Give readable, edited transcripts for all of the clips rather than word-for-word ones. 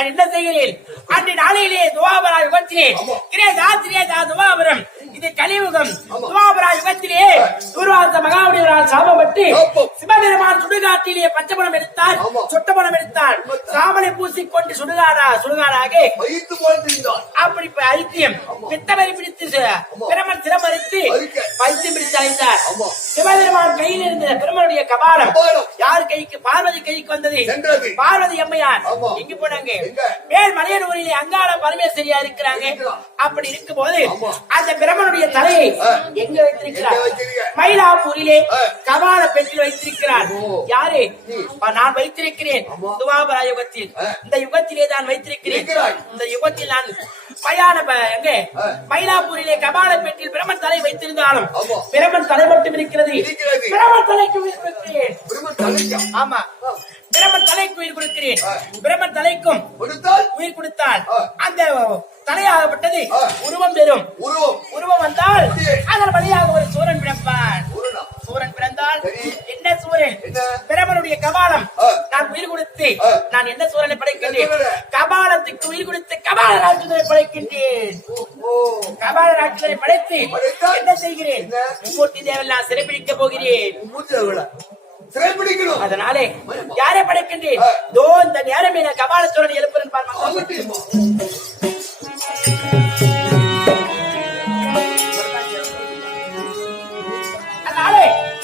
நான் என்ன செய்கிறேன்? அன்று நாளையிலே துவாபரா யுகத்திலே துவாபரம் இது கலியுகம். துவாபரா யுகத்திலே துர்வாச மகாமுனிவரால் சாபப்பட்டு சிவபெருமான் சுடுகாட்டிலே பச்சைப்பணம் எடுத்தார், சொட்டப்பணம் எடுத்தார். சாமலை பூசிக்கொண்டு சுடுகாடாக அப்படி ஐத்தியம் பித்தவரை பிடித்து பிரமன் சிரமரித்து பைத்தியம் பிடித்து அழைத்தார். சிவபெருமான் கையில் இருந்த பிரமனுடைய கபாலம் யார் கைக்கு? பார்வதி கைக்கு வந்தது. பார்வதி அம்மையார் எங்க போனாங்க? மேல் மலையனூரிலே அங்காள பரமேஸ்வரியா இருக்கிறாங்க. அப்படி இருக்கும் போது அந்த பிரமனுடைய தலையை எங்க வைத்திருக்கிறார்? மயிலாப்பூரிலே கபால பெட்டில் வைத்திருக்கிறார். யாரு? நான் வைத்திருக்கிறேன். துவாபரா யுகத்தில் இந்த யுகத்திலே தான் வைத்திருக்கிறேன். இந்த யுகத்தில் நான் மயிலாப்பூரிலே கபால பெட்டியில் பிரமன் தலை வைத்திருந்தாலும் பிரமன் தலை மட்டும் இருக்கிறது. பிரமன் தலைக்கு உயிர் கொடுக்கிறேன். ஆமா, பிரமன் தலைக்கு உயிர் கொடுக்கிறேன். பிரமன் தலைக்கும் உயிர் கொடுத்தால் அந்த தலையாகப்பட்டது உருவம் பெறும். உருவம் வந்தால் அதன் வழியாக ஒரு சூரன் பிறப்பான். சூரன் பிறந்தால் என்ன சூரன்? பிரமனுடைய கபாலம் நான் உயிர் கொடுத்து நான் என்ன சூரனை படைக்கின்றேன்? கபாலத்துக்கு உயிர் கொடுத்து கபால ராட்சதனை படைக்கின்றேன். கபால ராட்சதனை படைத்து என்ன செய்கிறேன்? மும்மூர்த்தி தேவெல்லாம் சிறைப்பிடிக்க போகிறேன். அதனாலே யாரை படைக்கின்றேன்? தோ இந்த நேரமே நான் கபால சூரனை எழுப்புறேன் பாருங்க.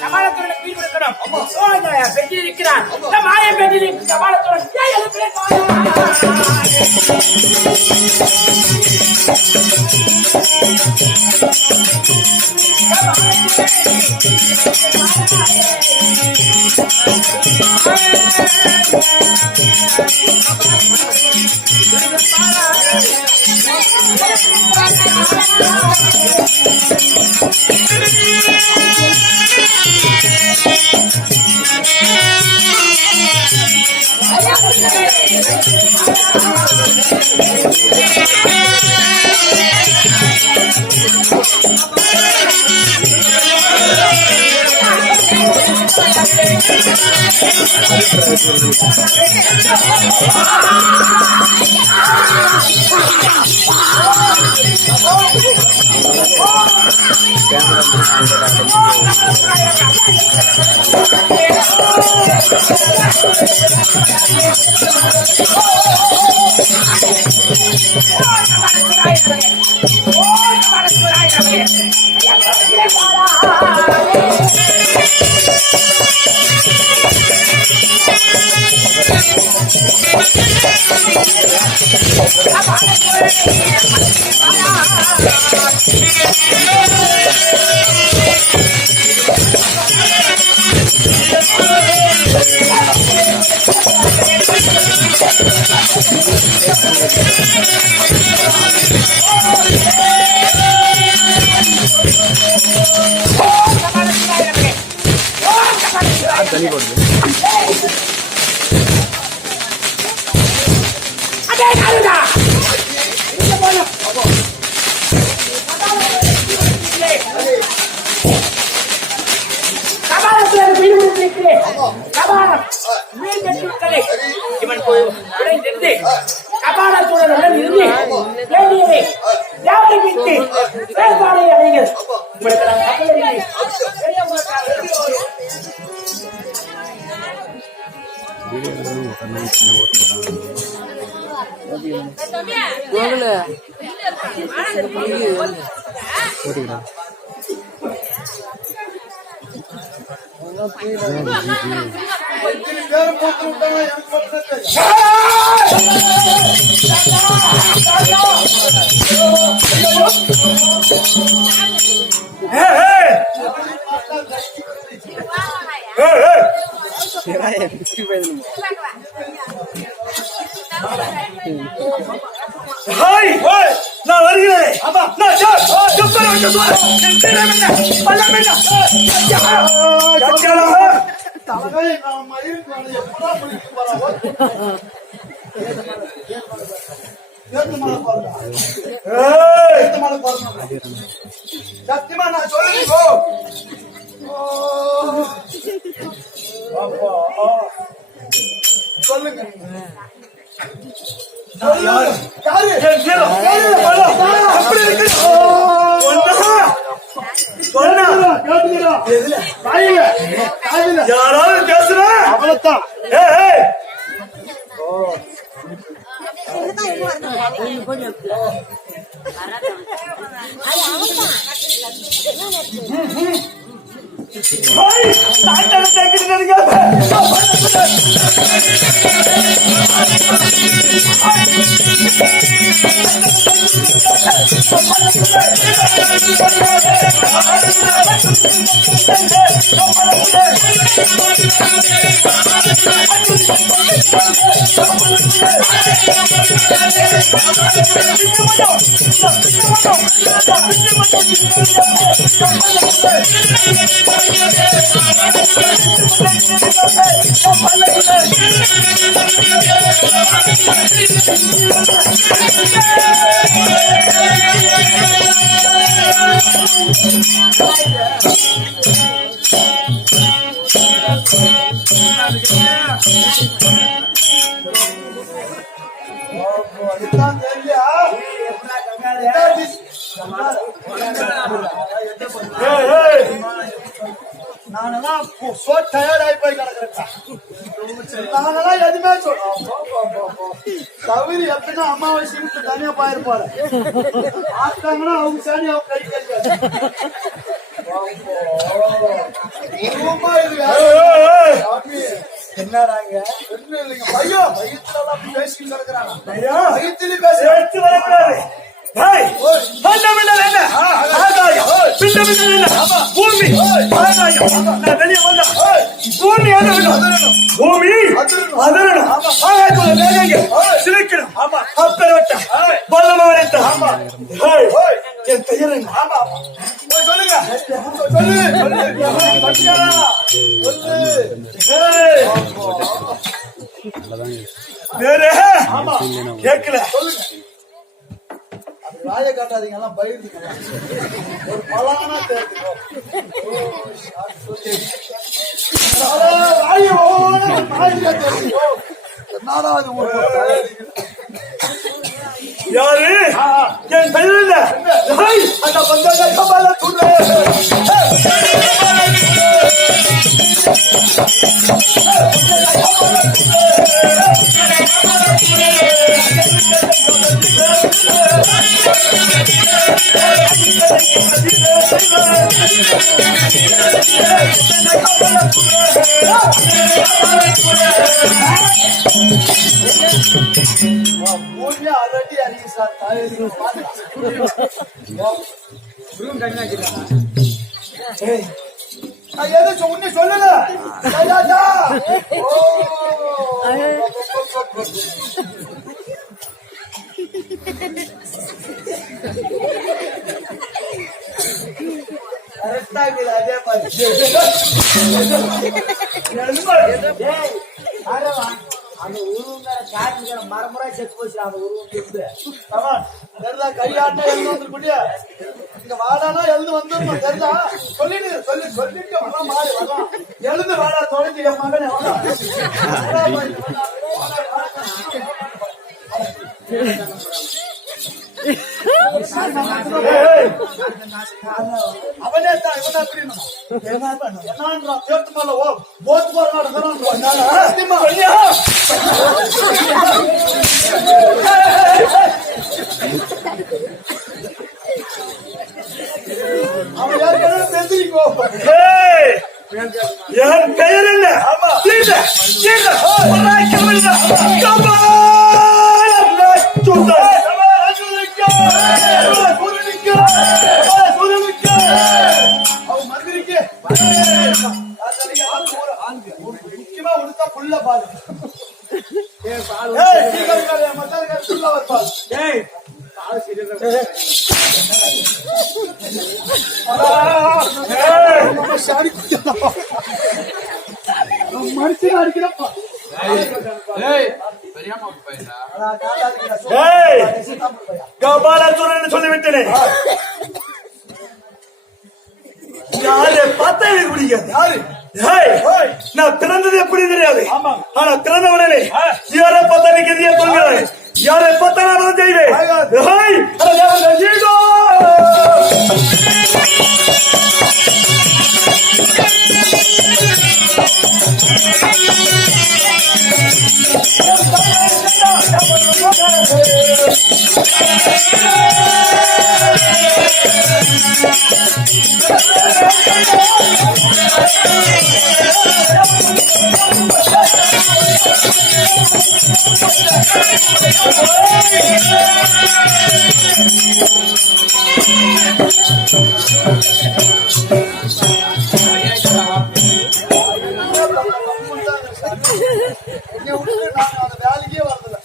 கபாலத்துடன் வீடு கொடுக்கணும். பெட்டில் இருக்கிறான். மாயம் பெட்டில் கபாலத்துடன் தண்ணி போடுது. இவன் உடைந்திருந்து கபாலத்துடன் இருந்து வேண்டியதை யாரை விட்டு வேறுபாடை அடைகள் நான் வருகிறேன். சத்தியமா நான் சொல்லுங்க. யாராவது பேசுற அவ்வளவுதான். நானெல்லாம் சோ டயர்ட் ஆகி போய் கிடக்குறேன். நானெல்லாம் எதுவுமே சொல்றேன். தவிர எப்படின்னா அமாவாசை விட்டு தனியா போயிருப்பாரு. ஆட்டாங்கன்னா அவங்க சாணி அவங்க கை கழிக்காது. என்னடாங்க என்ன இல்லைங்க பையோ பையத்துல பேசிட்டு கிடக்குறாங்க. பையத்திலே பேச எடுத்து வரக்கூடாது. கேட்கல ராய காட்டாதீங்க எல்லாம் பயிர்ந்துங்க. ஒரு பலானா தேர்த்துக்கோ. யாரு என் பெயர் இல்ல அந்த பந்தால ஆல்ரெடி அறிக்கை சார் உன்னை சொல்லல. அதே அந்த உருவங்கிற காட்டுங்கிற மரமுறை செத்து போச்சு. அந்த உருவம் தெரிஞ்சா கையாட்டா எழுந்து வந்துருப்படியா இங்க வாடானா எழுந்து வந்துடணும். தெரிஞ்சா சொல்லிட்டு வரலாம் மாறி வரலாம். எழுந்து வாடா தொலைஞ்சு என் மகனே அவனே தான் இவனா புரியணும். என்னன்றா பேர்த்து மேல போத்து போற அவன் யாருக்கெல்லாம் தெரிஞ்சிருக்கோ. என் பெயர் என்ன? முக்கியமா உடுத்தா புள்ள பால் மனுஷன் அடிக்கிறப்பா. சொல்லிவிட்டேனே யாரு பார்த்தா எனக்கு பிடிக்காது. யாரு நான் பிறந்தது எப்படி தெரியாது. ஆனா பிறந்த உடனே யாரை பார்த்தா எனக்கு எதிரியா தோன்றாரு. யாரை செய்வேன். ஹாய், அட தேவர்கள் ஜீதோ. என்னை விட்டு நான் அந்த வேலைக்கே வரதில்லை.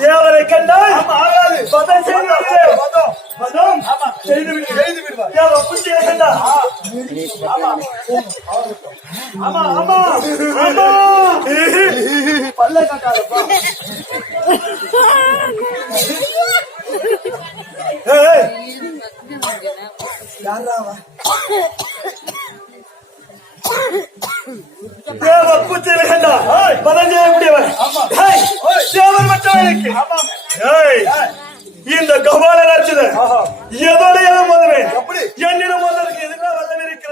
தேவரை கண்டால் ஆகாது. பதம் செய்து பதம். பதம் செய்து விடுவார். தேவ புத்தியை கண்டா. ஆமா ஆமா ஆமா. பல்ல காட்டாதப்பா. ஏய், யாராவா? தேவ புத்தியை கண்டா பதம் செய்யக்கூடியவர். ஏய், தேவர் மற்றவர்களுக்கு ஏய், இந்த கபால நச்சுத எதோட எதை மோதுவேன். எப்படி? என்னிடம் மோதலுக்கு எதுக்காக வல்லம் இருக்கிறார்.